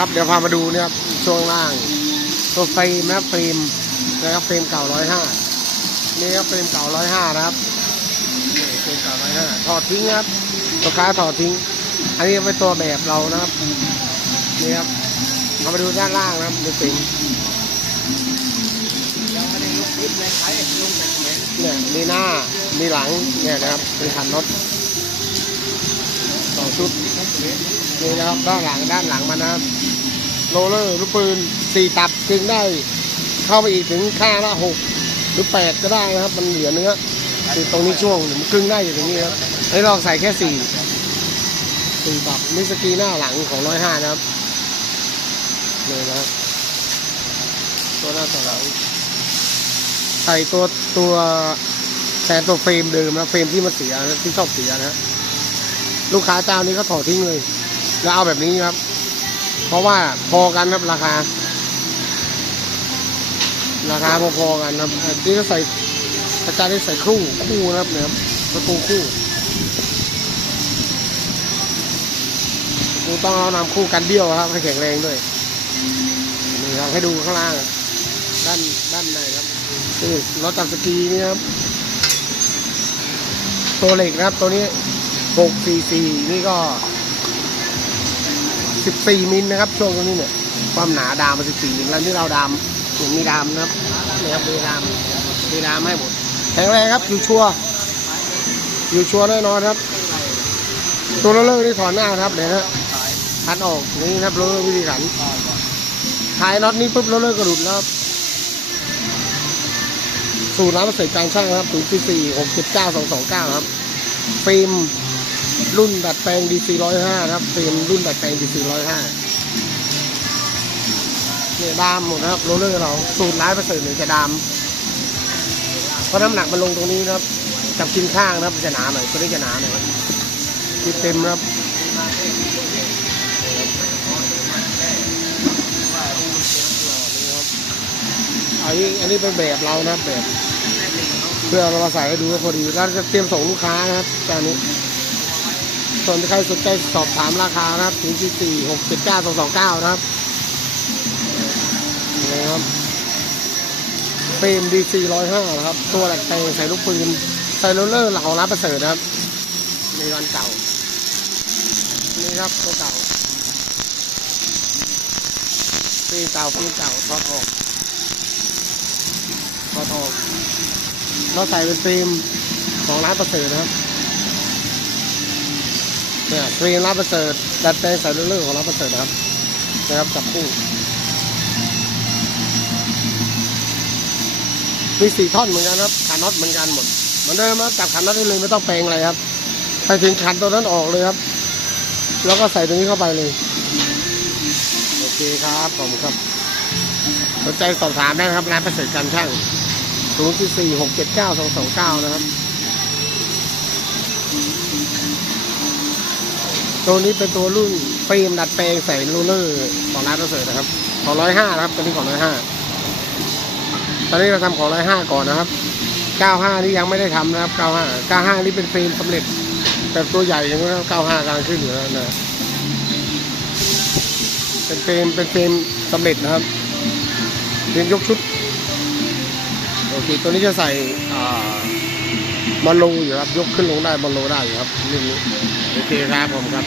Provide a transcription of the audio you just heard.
ครับ เดี๋ยวพามาดูเนี่ยครับช่วงล่าง ตัวเฟรมนะครับเฟรมนะครับเฟรมเก่าร้อยห้านี่ครับเฟรมเก่าร้อยห้านะครับเฟรมเก่าร้อยห้าถอดทิ้งครับตัวค้าถอดทิ้ง อันนี้เป็นตัวแบบเรานะครับนี่ครับเรามาดูด้านล่างนะครับดูเฟรมยังไม่ได้ลุกลิฟต์เลยใครลุกจากเหม็นเนี่ยมีหน้ามีหลังเนี่ยนะครับเป็นขันน็อตสอง ชุดนี่นะครับด้านหลังด้านหลังมันนะครับโรลเลอร์ลูกปืนสี่ตับจึงได้เข้าไปอีกถึงค่าละหกหรือแปดก็ได้นะครับ มันเหลือเนื้อคือตรงนี้ช่วงหนึ่งกึ่งได้อยู่ตรงนี้ครับให้ลองใส่แค่สี่สี่ตับมิสกีหน้าหลังของร้อยห้านะครับนี่นะตัวหน้าต่อหลังใส่ตัวตัวแทนตัวเฟรมเดิมนะเฟรมที่มันเสียนะที่ชอบเสียนะ ลูกค้าเจ้านี้เขาถอดทิ้งเลย แล้วเอาแบบนี้ครับ เพราะว่าพอกันครับราคา ราคาพอๆกันครับนี่ก็ใส่อาจารย์ได้ใส่คู่คู่นะครับเนี่ยครับประตูคู่ประตูต้องเอานำคู่กันเบี้ยวครับให้แข็งแรงด้วยนี่ครับให้ดูข้างล่าง ด้านด้านในครับนี่รถจักรสกีนี่ครับตัวเหล็กนะครับตัวนี้ 6 4 4นี่ก็ 14 มิลนะครับ ช่วงตรงนี้เนี่ย ความหนาดามมัน14มิลแล้วนี่เราดามอย่างมีดามนะครับนี่ครับมีดามมีดามให้หมดแข็งแรงครับ อยู่ชัวอยู่ชัวแน่นอนครับ ตัวเลอร์นี่ถอนหน้าครับเดี๋ยวนะคันออกนี่ครับโรลเลอร์วิธีขันท้ายน็อตนี้ปุ๊บโรลเลอร์กระดุดแล้วสูตรน้ำเสร็จการช่างครับศูนย์สี่หกเจ็ดเก้าสองสองเก้าครับฟิล์ม รุ่นดัดแปลง DC ร้อยห้าครับฟิล์มรุ่นดัดแปลง DC ร้อยห้าเนี่ยดามหมดนะครับโรลเลอร์เราสูตรร้ายประเสริฐเนี่ยจะดามเพราะน้ำหนักมันลงตรงนี้นะครับจับกินข้างนะครับจะหนาหน่อยตัวนี้จะหนาหน่อยครับเต็มครับอันนี้อันนี้เป็นแบบเรานะแบบ เพื่อเราใส่ให้ดูพอดีแล้วจะเตรียมส่งลูกค้านะครับตอนนี้ ส่วนใครสนใจสอบถามราคานะครับถึงที่สี่หกเจ้าสองสองเก้านะครับนี่ครับเฟรมดีซีร้อยห้านะครับ ตัวแหลกแปลงใส่ลูกปืน ใส่โรลเลอร์หลักของร้านประเสริฐนะครับมีรันเก่า นี่ครับตัวเก่าฟิล์มเก่าฟิล์มเก่าทอดออกถอดออก เราใส่เป็นฟิล์มของร้านประเสริฐนะครับ เนี่ยฟิล์มร้านประเสริฐดัดแปลงใส่เรื่อของร้านประเสริฐนะครับนะครับจับคู่มีสี่ท่อนเหมือนกันครับขาน็อตเหมือนกันหมดเหมือนเดิมครับจับขาน็อตได้เลยไม่ต้องแปลงอะไรครับไปถึงขันตัวนั้นออกเลยครับ แล้วก็ใส่ตรงนี้เข้าไปเลย โอเคครับผมครับสนใจสอบถามได้นะครับร้านประเสริฐการช่างศูนย์ที่สี่หกเจ็ดเก้าสองสองเก้านะครับ ตัวนี้เป็นตัวรุ่นฟิล์มดัดแปลงใส่โรลเลอร์ของร้านประเสริฐนะครับ ของร้อยห้านะครับตัวนี้ของร้อยห้าตอนนี้เราทำของร้อยห้าก่อนนะครับเก้าห้านี่ยังไม่ได้ทำนะครับเก้าห้าเก้าห้านี่เป็นฟิล์มสำเร็จแต่ตัวใหญ่ยังไม่เก้าห้ากำลังขึ้นอยู่แล้วนะเป็นฟิล์มเป็นฟิล์มสำเร็จนะครับเรียนยกชุดโอเคตัวนี้จะใส่อ่า บอลโลอยู่ครับ ยกขึ้นลงได้บอลโลได้อยู่ครับนี่โอเคครับผมครับ